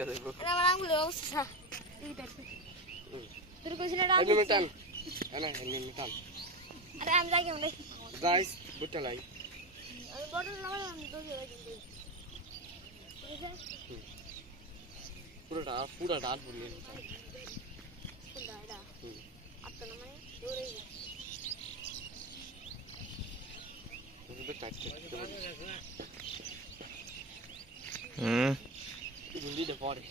দেখা দেব আরে আমার আঙ্গুলের অবস্থা এইটা তোর কইছিস না আমি টান এনে এনে টান আরে আমি যাই কেমন গাইস বুটটা লাই আমি বটল লাগালাম তো পুরোটা ডাট বললি দাদা আপনি না মানে দৌড়ে তো টাচ করতে গুলি দে পড়ে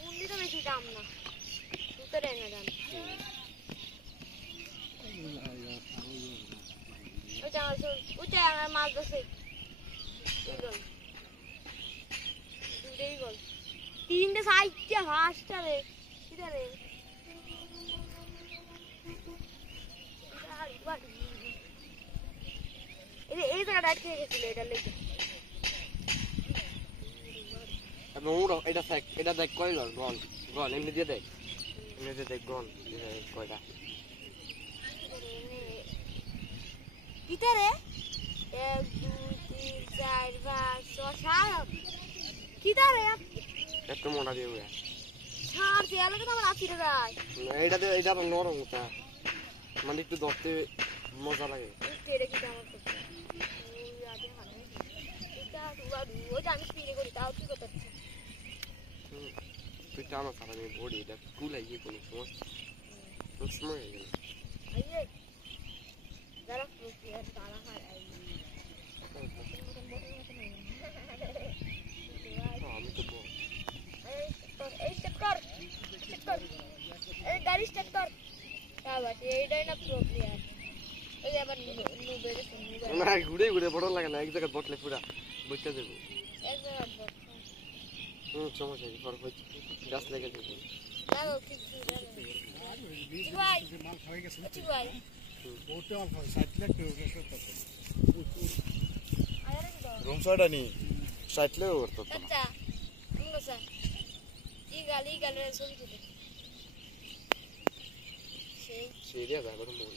গুলি তো বেশি দাম না উতরে না দাম ওটা আমার মাছ ধরছে গোল তিনটে সাইডটা হাঁসটা রে কিটা রে এই জায়গাটা আটকে গেছিল এটা লেগে এবং এটা দেখ কয়লা গন গন এমনি দিয়ে দেখ গন কয়টা কিটা রে 1 2 3 4 5 6 7 কিটা রে একটু মোটা দিয়ে ওয়া ছাড় দে আলাদা তো আমার আছিরে রাই এইটা নরম ওটা মানে একটু ধরতে মজা লাগে তেরে কিটা আমার করতে ওই আগে হানে এটা ওই আমি স্পিনে করি তাও কি করতে তুই টানো সারা আমি বডি এটা কুলাই গিয়ে কোনো সময় হয়ে গেল আইয়ে যারা প্রক্রিয়া তারা হয় আমি তো বল এই সেক্টর এই গাড়ি সেক্টর বাবা এইটাই না প্রক্রিয়া এই আবার নুবে না ঘুরে বড় লাগে না এক জায়গায় বটলে পুরা বইটা দেবো এক জায়গা বট সমস্যা নেই পর গাছ লেগে যাবে লাগো কিছু ভাই মাল খাওয়া গেছে ভাই ওটা মাল খাওয়া 60 লাখ টাকা রুম সাইডা নি 60 লাখ করতে আচ্ছা ইংলো স্যার ই গালে সবই দিতে সেই দিয়া যাবে তো মন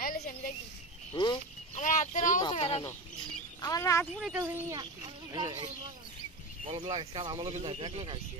আইলে সেম দেখি হুম আমার হাতের অবস্থা খারাপ আমার রাত মুড়ে তো নিয়া মলম লাগে কাল আমলো কিন্তু দেখলো খাইছি